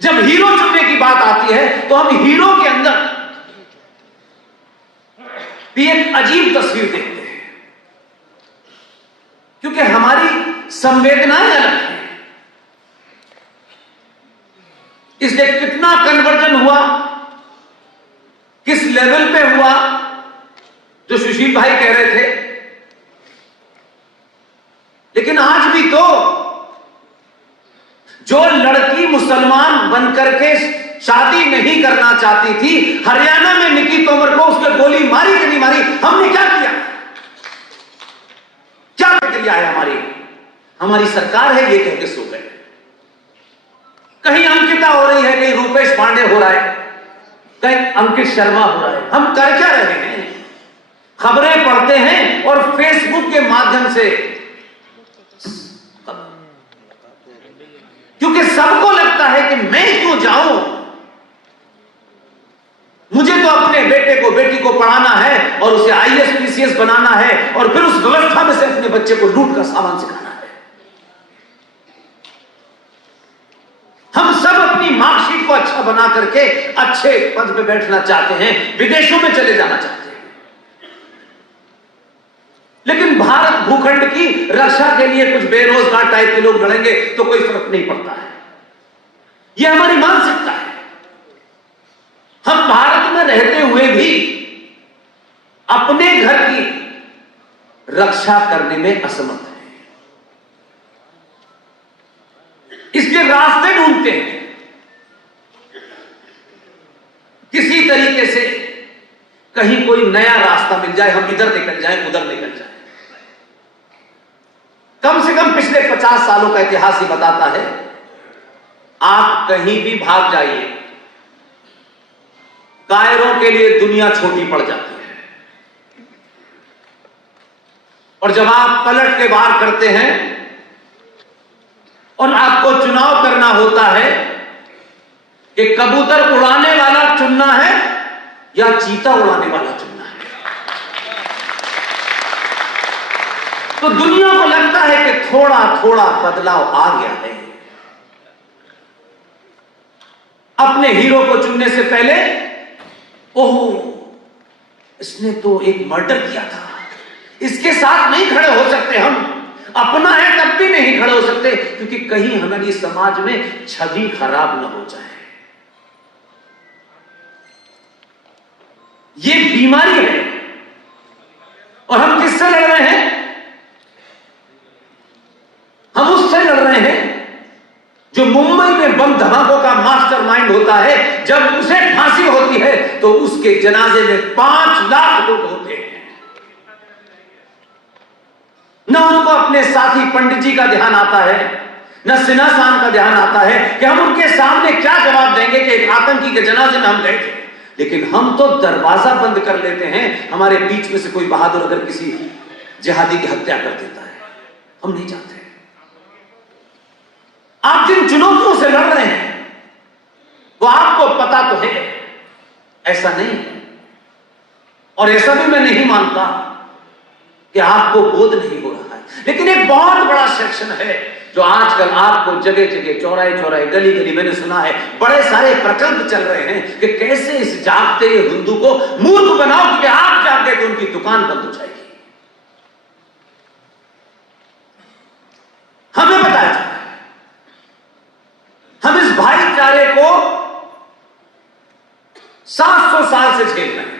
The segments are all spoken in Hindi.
जब हीरो चुनने की बात आती है तो हम हीरो के अंदर भी एक अजीब तस्वीर देखते हैं, क्योंकि हमारी संवेदनाएं अलग हैं। इसलिए कितना कन्वर्जन हुआ, किस लेवल पे हुआ, जो सुशील भाई कह रहे थे। लेकिन आज भी तो जो लड़की मुसलमान बनकर के शादी नहीं करना चाहती थी, हरियाणा में निकी तोमर को उसने गोली मारी कि नहीं मारी, हमने क्या किया? क्या प्रक्रिया है हमारी सरकार है ये कह के सो गए। कहीं अंकिता हो रही है, कहीं रूपेश पांडे हो रहा है, कहीं अंकित शर्मा हो रहा है। हम कर क्या रहे हैं? खबरें पढ़ते हैं और फेसबुक के माध्यम से, क्योंकि सबको लगता है कि मैं क्यों जाऊं, मुझे तो अपने बेटे को बेटी को पढ़ाना है और उसे आईएएस पीसीएस बनाना है और फिर उस व्यवस्था में से अपने बच्चे को लूट का सामान सिखाना है। हम सब अपनी मार्कशीट को अच्छा बना करके अच्छे पद पे बैठना चाहते हैं, विदेशों में चले जाना चाहते हैं। लेकिन भारत भूखंड की रक्षा के लिए कुछ बेरोजगार टाइप के लोग लड़ेंगे तो कोई फर्क नहीं पड़ता है। यह हमारी मानसिकता है। हम भारत में रहते हुए भी अपने घर की रक्षा करने में असमर्थ हैं, इसलिए रास्ते ढूंढते हैं किसी तरीके से, कहीं कोई नया रास्ता मिल जाए, हम इधर निकल जाए उधर निकल जाए। कम से कम पिछले 50 सालों का इतिहास ही बताता है, आप कहीं भी भाग जाइए, कायरों के लिए दुनिया छोटी पड़ जाती है। और जब आप पलट के वार करते हैं और आपको चुनाव करना होता है कि कबूतर उड़ाने वाला चुनना है या चीता उड़ाने वाला चुनना है, तो दुनिया को लगता है कि थोड़ा थोड़ा बदलाव आ गया है। अपने हीरो को चुनने से पहले, ओहो इसने तो एक मर्डर किया था, इसके साथ नहीं खड़े हो सकते हम, अपना है तब भी नहीं खड़े हो सकते, क्योंकि कहीं हमारी समाज में छवि खराब न हो जाए। ये बीमारी है। और हम किससे लड़ रहे हैं? हम उससे लड़ रहे हैं जो मुंबई में बम धमाकों का मास्टरमाइंड होता है। जब उसे फांसी होती है तो उसके जनाजे में 5 लाख लोग होते हैं। न उनको अपने साथी पंडित जी का ध्यान आता है, न सिन्हा साहब का ध्यान आता है कि हम उनके सामने क्या जवाब देंगे कि एक आतंकी के जनाजे में हम गए थे। लेकिन हम तो दरवाजा बंद कर लेते हैं, हमारे बीच में से कोई बहादुर अगर किसी जिहादी की हत्या कर देता है, हम नहीं चाहते। आप जिन चुनौतियों से लड़ रहे हैं वो आपको पता तो है, ऐसा नहीं है। और ऐसा भी मैं नहीं मानता कि आपको बोध नहीं हो रहा है। लेकिन एक बहुत बड़ा सेक्शन है जो आजकल आपको जगह जगह, चौराहे चौराहे, गली गली, मैंने सुना है बड़े सारे प्रकल्प चल रहे हैं कि कैसे इस जागते हिंदू को मूर्ख बनाओ, क्योंकि आप जाग गए तो उनकी दुकान बंद हो जाएगी। हमें बताया जाए, हम इस भाईचारे को 700 साल से झेल रहे हैं।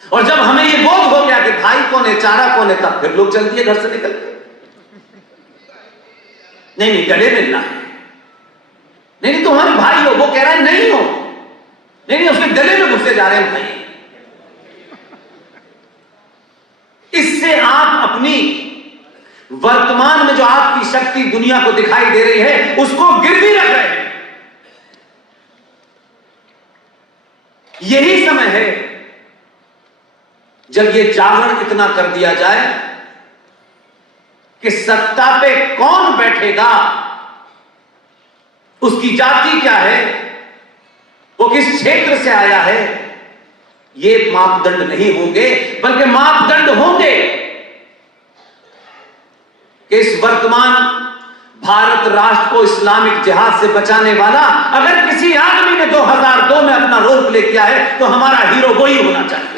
और जब हमें यह बोध हो गया कि भाई कौन है, चारा कौन है, तब फिर लोग चल दिए घर से निकल के। नहीं गले मिलना है, नहीं तुम्हारे भाई हो, वो कह रहा है नहीं हो, नहीं उसके गले में घुसे जा रहे हैं भाई। इससे आप अपनी वर्तमान में जो आपकी शक्ति दुनिया को दिखाई दे रही है उसको गिरवी रख रहे हैं। यही समय है जब यह जागरण इतना कर दिया जाए कि सत्ता पे कौन बैठेगा, उसकी जाति क्या है, वो किस क्षेत्र से आया है, ये मापदंड नहीं होंगे, बल्कि मापदंड होंगे कि इस वर्तमान भारत राष्ट्र को इस्लामिक जिहाद से बचाने वाला अगर किसी आदमी ने 2002 में अपना रोल प्ले किया है तो हमारा हीरो वही होना चाहिए।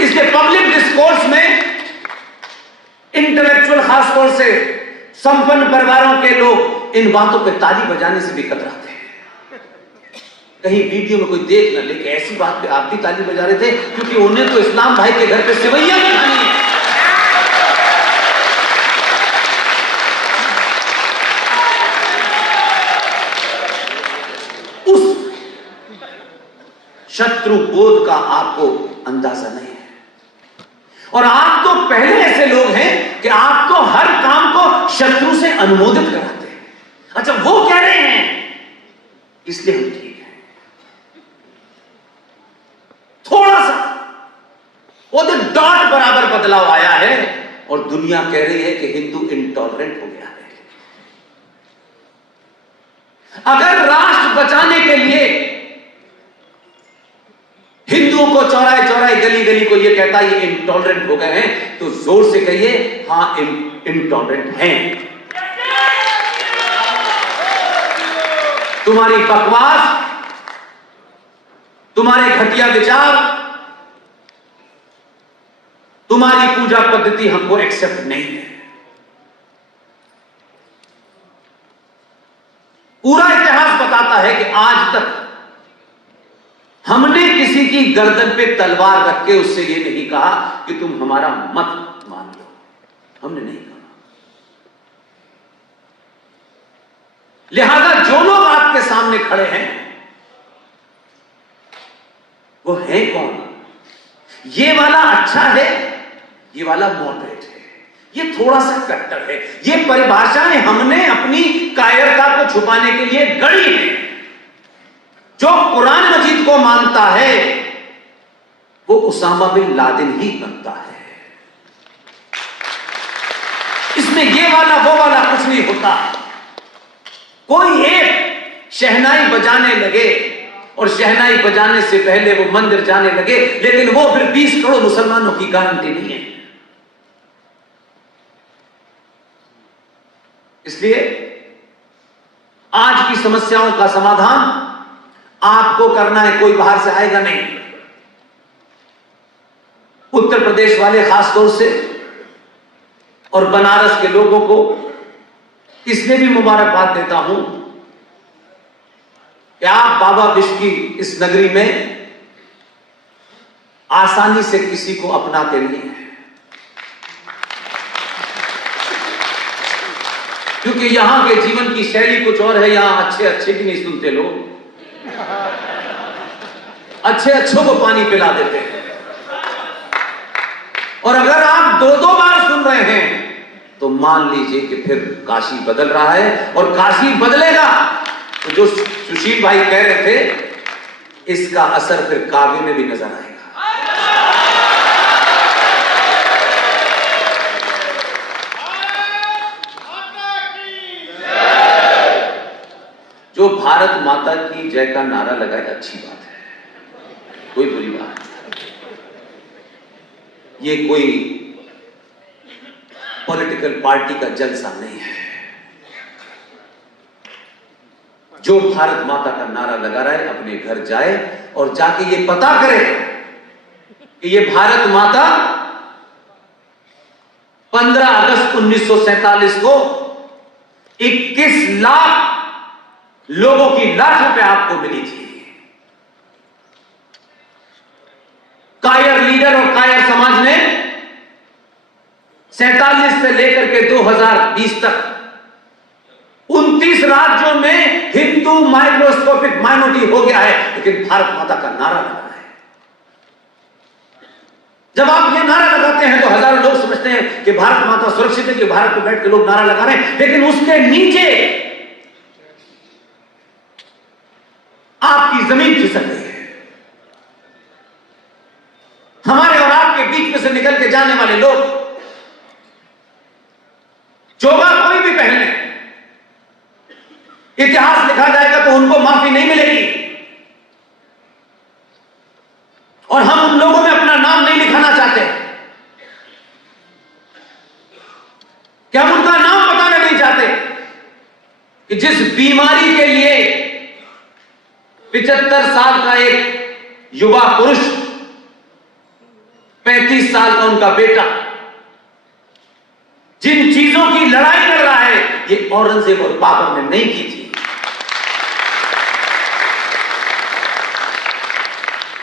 इसके पब्लिक डिस्कोर्स में इंटेलेक्चुअल खासतौर से संपन्न परिवारों के लोग इन बातों पे ताली बजाने से भी कतराते हैं। कहीं वीडियो में कोई देख न ले कि ऐसी बात पे आप भी ताली बजा रहे थे, क्योंकि उन्हें तो इस्लाम भाई के घर पे सिवैया भी खानी है। उस शत्रु बोध का आपको अंदाजा नहीं है। और आप तो पहले ऐसे लोग हैं कि आप तो हर काम को शत्रु से अनुमोदित कराते हैं। अच्छा, वो कह रहे हैं इसलिए हम ठीक हैं। थोड़ा सा वो तो डॉट बराबर बदलाव आया है और दुनिया कह रही है कि हिंदू इंटॉलरेंट हो गया है। अगर राष्ट्र बचाने के लिए हिंदुओं को चौराहे चौराहे गली गली को ये कहता है ये इंटॉलरेंट हो गए हैं, तो जोर से कहिए हां इंटॉलरेंट हैं। तुम्हारी बकवास, तुम्हारे घटिया विचार, तुम्हारी पूजा पद्धति हमको एक्सेप्ट नहीं है। पूरा इतिहास बताता है कि आज तक हमने किसी की गर्दन पे तलवार रख के उससे ये नहीं कहा कि तुम हमारा मत मान लो, हमने नहीं कहा। लिहाजा जो लोग आपके सामने खड़े हैं वो है कौन? ये वाला अच्छा है, ये वाला मॉडरेट है, ये थोड़ा सा कट्टर है। ये परिभाषाएं हमने अपनी कायरता को छुपाने के लिए गढ़ी है। जो कुरान मजीद को मानता है वो उसामा बिन लादेन ही बनता है। इसमें ये वाला वो वाला कुछ नहीं होता। कोई एक शहनाई बजाने लगे और शहनाई बजाने से पहले वो मंदिर जाने लगे, लेकिन वो फिर 20 करोड़ मुसलमानों की गारंटी नहीं है। इसलिए आज की समस्याओं का समाधान आपको करना है, कोई बाहर से आएगा नहीं। उत्तर प्रदेश वाले खास तौर से और बनारस के लोगों को इसलिए भी मुबारकबाद देता हूं कि आप बाबा विश्व की इस नगरी में आसानी से किसी को अपनाते नहीं हैं, क्योंकि यहां के जीवन की शैली कुछ और है। यहां अच्छे अच्छे भी नहीं सुनते लोग, अच्छे अच्छों को पानी पिला देते हैं। और अगर आप 2-2 बार सुन रहे हैं तो मान लीजिए कि फिर काशी बदल रहा है और काशी बदलेगा। तो जो सुशील भाई कह रहे थे, इसका असर फिर काबे में भी नजर आएगा। जो भारत माता की जय का नारा लगाए, अच्छी बात है, कोई बुरी बात नहीं। ये कोई पॉलिटिकल पार्टी का जलसा नहीं है। जो भारत माता का नारा लगा रहा है अपने घर जाए और जाके ये पता करे कि ये भारत माता 15 अगस्त 1947 को 21 लाख लोगों की लाशों पे आपको मिली थी। कायर लीडर और कायर समाज ने 47 से लेकर के 2020 तक 29 राज्यों में हिंदू माइक्रोस्कोपिक माइनॉरिटी हो गया है, लेकिन भारत माता का नारा लगा है। जब आप ये नारा लगाते हैं तो हजारों लोग समझते हैं कि भारत माता सुरक्षित है, कि भारत में बैठ के लोग नारा लगा रहे हैं, लेकिन उसके नीचे आपकी जमीन खिसक गई है। हमारे और आपके बीच में से निकल के जाने वाले लोग चोगा कोई भी पहन ले, इतिहास लिखा जाएगा तो उनको माफी नहीं मिलेगी। और हम उन लोगों में अपना नाम नहीं लिखाना चाहते। क्या हम उनका नाम बताना नहीं चाहते कि जिस बीमारी के लिए 75 साल का एक युवा पुरुष, 35 साल का उनका बेटा, जिन चीजों की लड़ाई लड़ रहा है, ये औरंगजेब और बाबर ने नहीं की थी।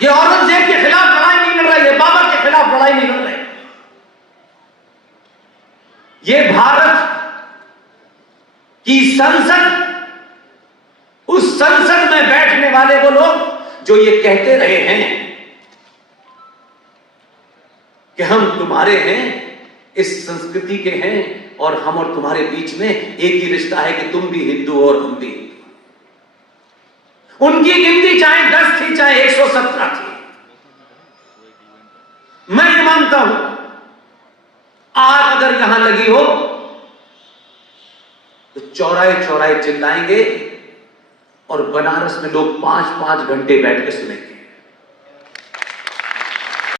ये औरंगजेब के खिलाफ लड़ाई नहीं लड़ रहा है, ये बाबर के खिलाफ लड़ाई नहीं लड़ रहे। ये भारत की संसद, उस संसद में बैठने वाले वो लोग जो ये कहते रहे हैं कि हम तुम्हारे हैं, इस संस्कृति के हैं, और हम और तुम्हारे बीच में एक ही रिश्ता है कि तुम भी हिंदू और हम भी हिंदू। उनकी गिनती चाहे 10 थी चाहे 117 थी, मैं ये मानता हूं आग अगर यहां लगी हो तो चौराहे चौराहे चिल्लाएंगे और बनारस में लोग 5-5 घंटे बैठ के सुनेंगे।